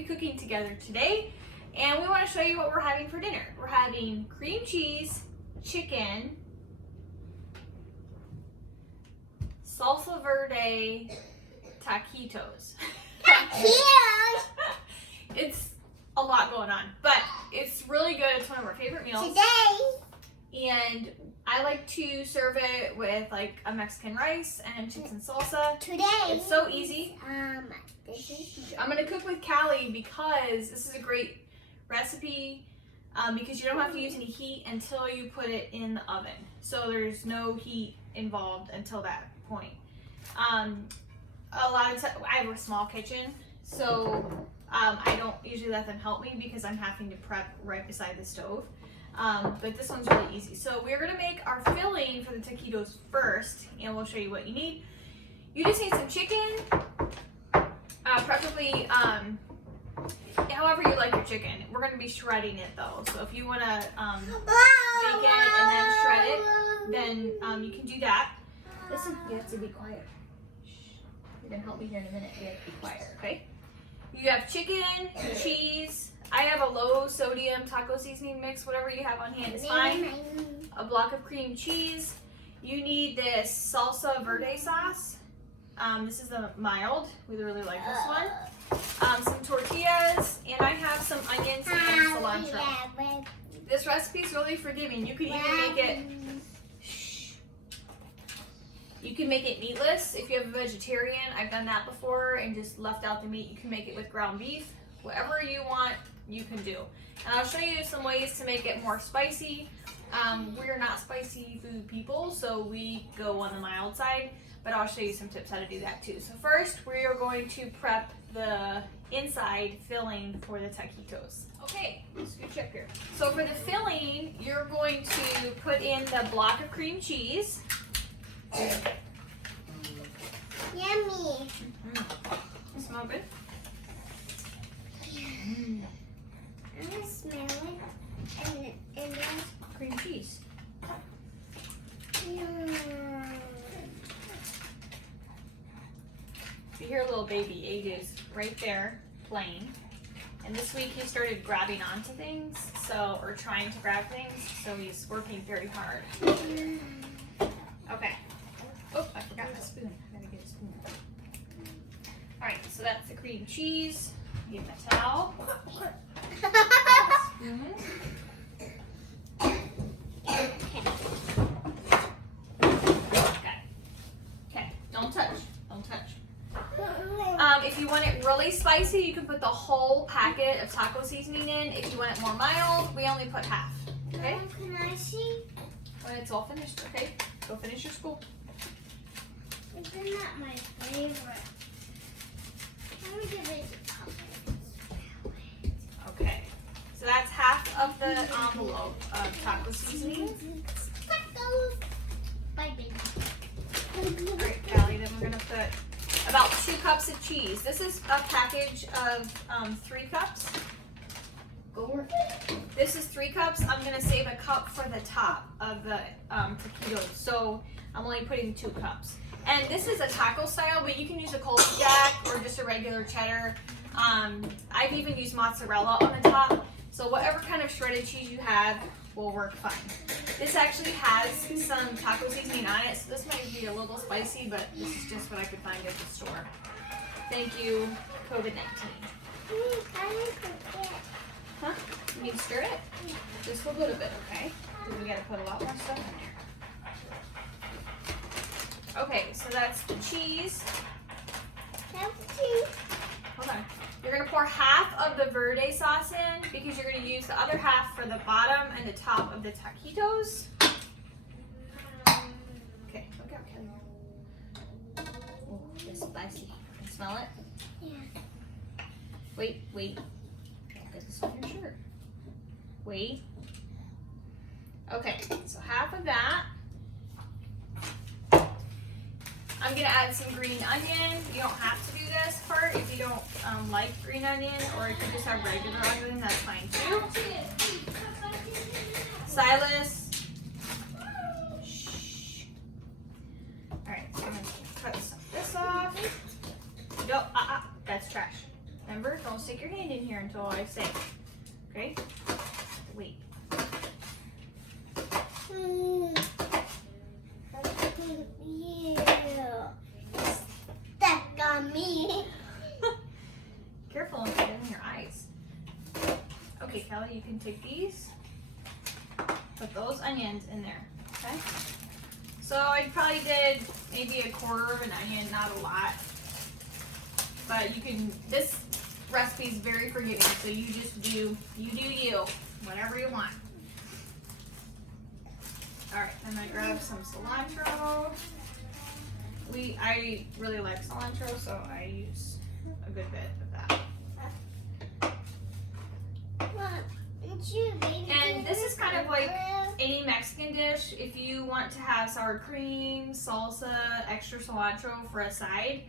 be cooking together today, and we want to show you what we're having for dinner. We're having cream cheese, chicken, salsa verde, taquitos. Taquitos! It's a lot going on, but it's really good. It's one of our favorite meals. Today. And I like to serve it with like a Mexican rice and chips and salsa. Today. It's so easy. This I'm gonna cook with Callie because this is a great recipe because you don't have to use any heat until you put it in the oven. So there's no heat involved until that point. A lot of times I have a small kitchen, so I don't usually let them help me because I'm having to prep right beside the stove. But this one's really easy. So we're gonna make our filling for the taquitos first, and we'll show you what you need. You just need some chicken, preferably however you like your chicken. We're gonna be shredding it though, so if you wanna bake it and then shred it, then you can do that. Listen, you have to be quiet. Shh. You're gonna help me here in a minute. You have to be quiet, okay? You have chicken, cheese. I have a low sodium taco seasoning mix. Whatever you have on hand is fine. A block of cream cheese. You need this salsa verde sauce. This is the mild. We really like this one. Some tortillas, and I have some onions and cilantro. This recipe is really forgiving. You could even make it. You can make it meatless if you have a vegetarian. I've done that before and just left out the meat. You can make it with ground beef. Whatever you want, you can do. And I'll show you some ways to make it more spicy. We're not spicy food people, so we go on the mild side, but I'll show you some tips how to do that too. So first, we are going to prep the inside filling for the taquitos. Okay, scooch up here. So for the filling, you're going to put in the block of cream cheese. Yummy. Smell good? I'm gonna smell it and then Cream cheese. You hear little baby Ages right there playing. And this week he started grabbing onto things, or trying to grab things, so he's working very hard. Okay. Oh, I forgot my spoon. I gotta get a spoon. Alright, so that's the cream cheese. Get my towel. Okay, don't touch. Don't touch. If you want it really spicy, you can put the whole packet of taco seasoning in. If you want it more mild, we only put half. Okay? Can I see? When it's all finished, okay? Go finish your school. It's not my favorite. Let me give it Okay. So that's half of the envelope of taco seasoning. Tacos. Bye, baby. Alright, Callie, then we're gonna put about 2 cups of cheese. This is a package of 3 cups. This is 3 cups. I'm gonna save a cup for the top of the taquitos. So I'm only putting 2 cups. And this is a taco style, but you can use a cold jack or just a regular cheddar. I've even used mozzarella on the top. So whatever kind of shredded cheese you have will work fine. This actually has some taco seasoning on it, so this might be a little spicy, but this is just what I could find at the store. Thank you, COVID-19. Huh? You need to stir it? Just a little bit, okay? Because we gotta put a lot more stuff in there. Okay, so that's the cheese. Hold on. You're gonna pour half of the verde sauce in because you're gonna use the other half for the bottom and the top of the taquitos. Okay, look out, Kelly. Oh, it's spicy. Can you smell it? Yeah. Wait. Get this on your shirt. Wait. Okay, so half of that. I'm gonna add some green onion. You don't have to do this part if you don't like green onion, or if you just have regular onion, that's fine too. Silas. Shh. Alright, so I'm gonna cut some of this off. No, that's trash. Remember? Don't stick your hand in here until I say. Okay? Wait. Yeah. Stuck on me. Careful and get it in your eyes. Okay, Kelly, you can take these. Put those onions in there. Okay? So I probably did maybe a quarter of an onion, not a lot. But you can, this recipe is very forgiving, so you just do you, whatever you want. Alright, I'm gonna grab some cilantro. I really like cilantro, so I use a good bit of that. And this is kind of like any Mexican dish. If you want to have sour cream, salsa, extra cilantro for a side,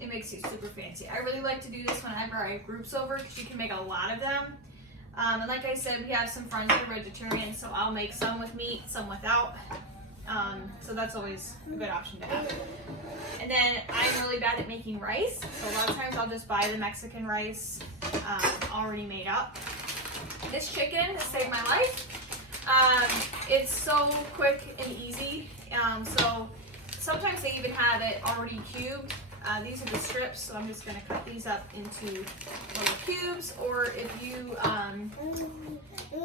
it makes it super fancy. I really like to do this whenever I have groups over because you can make a lot of them. And like I said, we have some friends that are vegetarian, so I'll make some with meat, some without. So that's always a good option to have. And then I'm really bad at making rice, so a lot of times I'll just buy the Mexican rice already made up. This chicken has saved my life. It's so quick and easy. So sometimes they even have it already cubed. These are the strips, so I'm just going to cut these up into little cubes. Or if you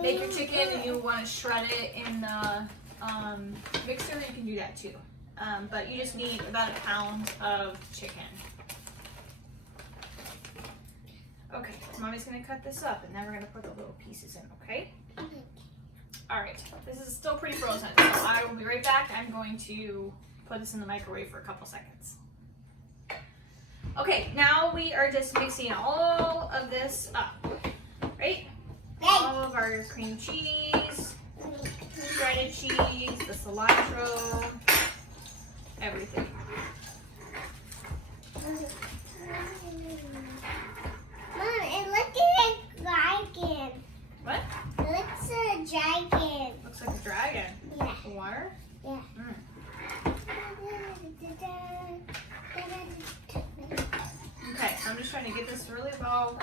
make your chicken and you want to shred it in the mixer, you can do that too. But you just need about a pound of chicken. Okay, Mommy's going to cut this up, and then we're going to put the little pieces in, okay? Alright, this is still pretty frozen, so I will be right back. I'm going to put this in the microwave for a couple seconds. Okay, now we are just mixing all of this up, right? All of our cream cheese, shredded cheese, the cilantro, everything. Mom, it looks like a dragon. What? It looks like a dragon. Looks like a dragon. Yeah. The water? Yeah. Okay, I'm just trying to get this really well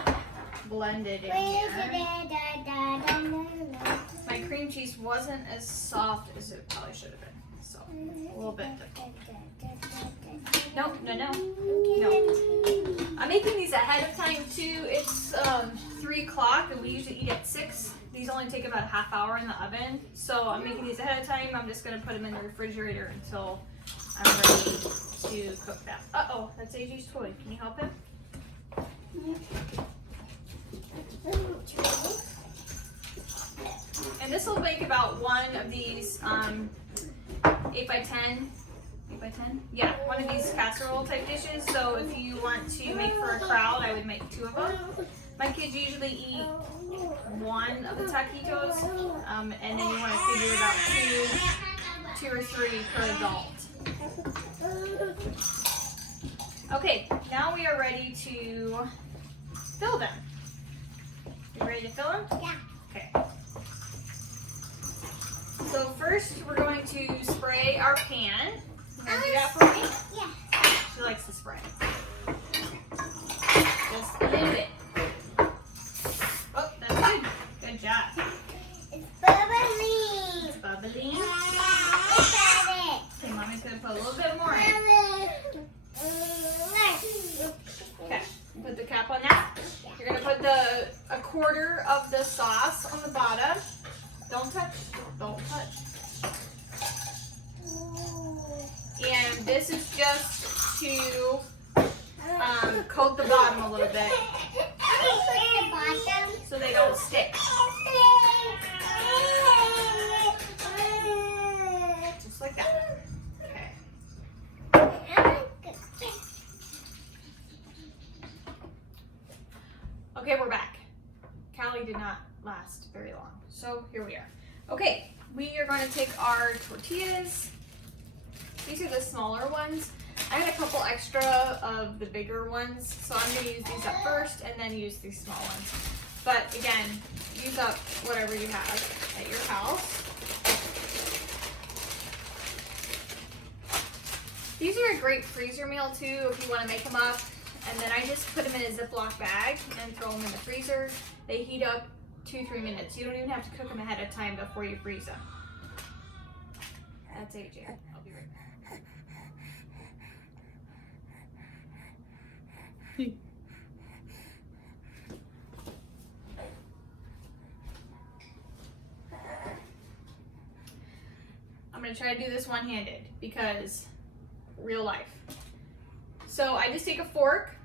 blended in here. My cream cheese wasn't as soft as it probably should have been, so a little bit. No. I'm making these ahead of time too. It's 3 o'clock and we usually eat at 6. These only take about a half hour in the oven, so I'm making these ahead of time. I'm just gonna put them in the refrigerator until I'm ready to cook them. Uh-oh, that's AJ's toy. Can you help him? And this will make about one of these 8 by 10. 8 by 10? Yeah, one of these casserole type dishes. So if you want to make for a crowd, I would make 2 of them. My kids usually eat 1 of the taquitos, and then you want to figure about 2 or 3 per adult. Okay, now we are ready to fill them. You ready to fill them? Yeah. Okay. So first we're going to spray our pan. You want to do that for me? Yeah. She likes to spray. Just a little bit. Oh, that's good. Good job. It's bubbling. It's bubbling. Look at it. Okay, Mommy's going to put a little bit more in. Okay, put the cap on that. You're going to put a quarter of the sauce on the bottom. Don't touch. Don't touch. And this is just to coat the bottom a little bit so they don't stick. Just like that. Okay. Okay, we're back. Callie did not last very long. So here we are. Okay, we are going to take our tortillas. These are the smaller ones. I had a couple extra of the bigger ones, so I'm going to use these up first and then use these small ones. But again, use up whatever you have at your house. These are a great freezer meal too if you want to make them up And then I just put them in a Ziploc bag and throw them in the freezer. They heat up 2-3 minutes. You don't even have to cook them ahead of time before you freeze them. That's AJ. I'll be right back. I'm gonna try to do this one-handed because real life. So I just take a fork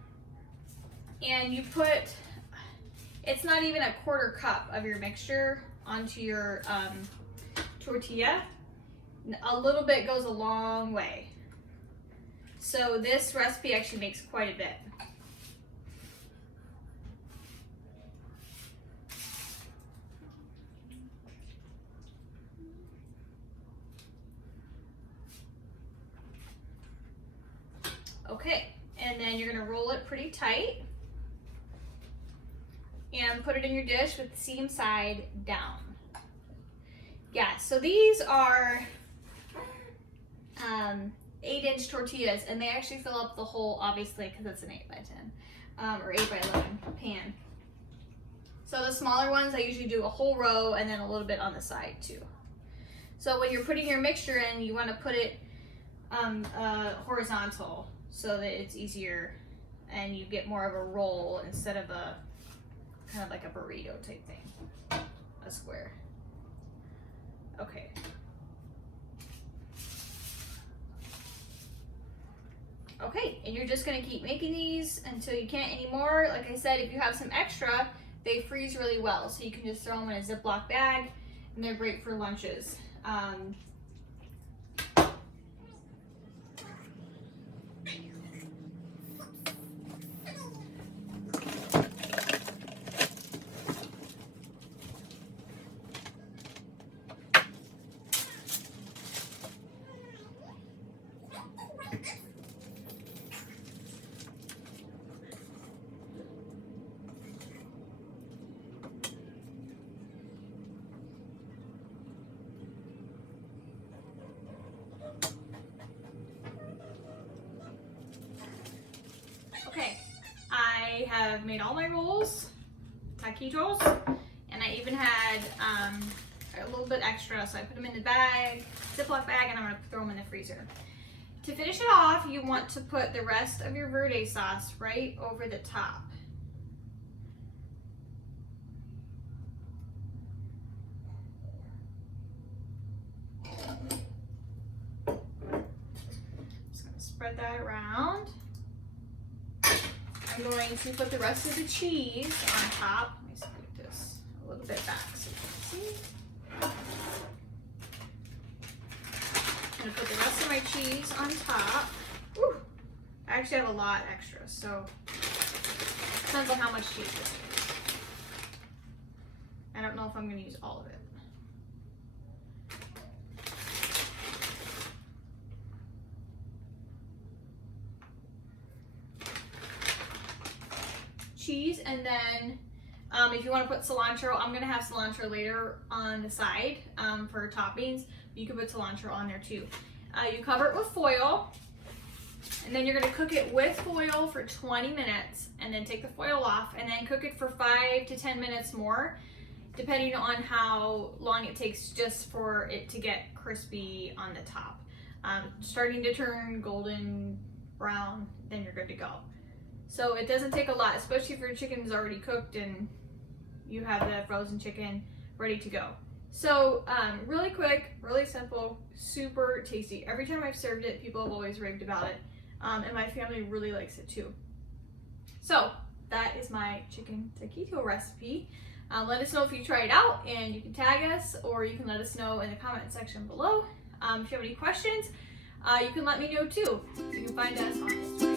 and you put, it's not even a 1/4 cup of your mixture onto your tortilla. A little bit goes a long way. So this recipe actually makes quite a bit. Okay, and then you're gonna roll it pretty tight and put it in your dish with the seam side down. Yeah, so these are 8-inch tortillas, and they actually fill up the whole, obviously, because it's an 8x10 or 8x11 pan. So the smaller ones, I usually do a whole row and then a little bit on the side too. So when you're putting your mixture in, you want to put it horizontal so that it's easier and you get more of a roll instead of a kind of like a burrito type thing, a square. Okay. Okay, and you're just gonna keep making these until you can't anymore. Like I said, if you have some extra, they freeze really well, so you can just throw them in a Ziploc bag, and they're great for lunches. Okay, I have made all my rolls, taquitos, and I even had a little bit extra, so I put them in the bag, Ziploc bag, and I'm gonna throw them in the freezer. To finish it off, you want to put the rest of your Verde sauce right over the top. Just gonna spread that around. I'm going to put the rest of the cheese on top. Let me scoot this a little bit back so you can see. I'm gonna put the rest of my cheese on top. Woo. I actually have a lot extra, so depends on how much cheese this is. I don't know if I'm gonna use all of it. Cheese, and then if you want to put cilantro, I'm gonna have cilantro later on the side for toppings. You can put cilantro on there too. You cover it with foil, and then you're gonna cook it with foil for 20 minutes, and then take the foil off, and then cook it for 5 to 10 minutes more, depending on how long it takes just for it to get crispy on the top. Starting to turn golden brown, then you're good to go. So it doesn't take a lot, especially if your chicken is already cooked and you have the frozen chicken ready to go. So really quick, really simple, super tasty. Every time I've served it, people have always raved about it. And my family really likes it too. So that is my chicken taquito recipe. Let us know if you try it out, and you can tag us, or you can let us know in the comment section below. If you have any questions, you can let me know too. You can find us on Instagram.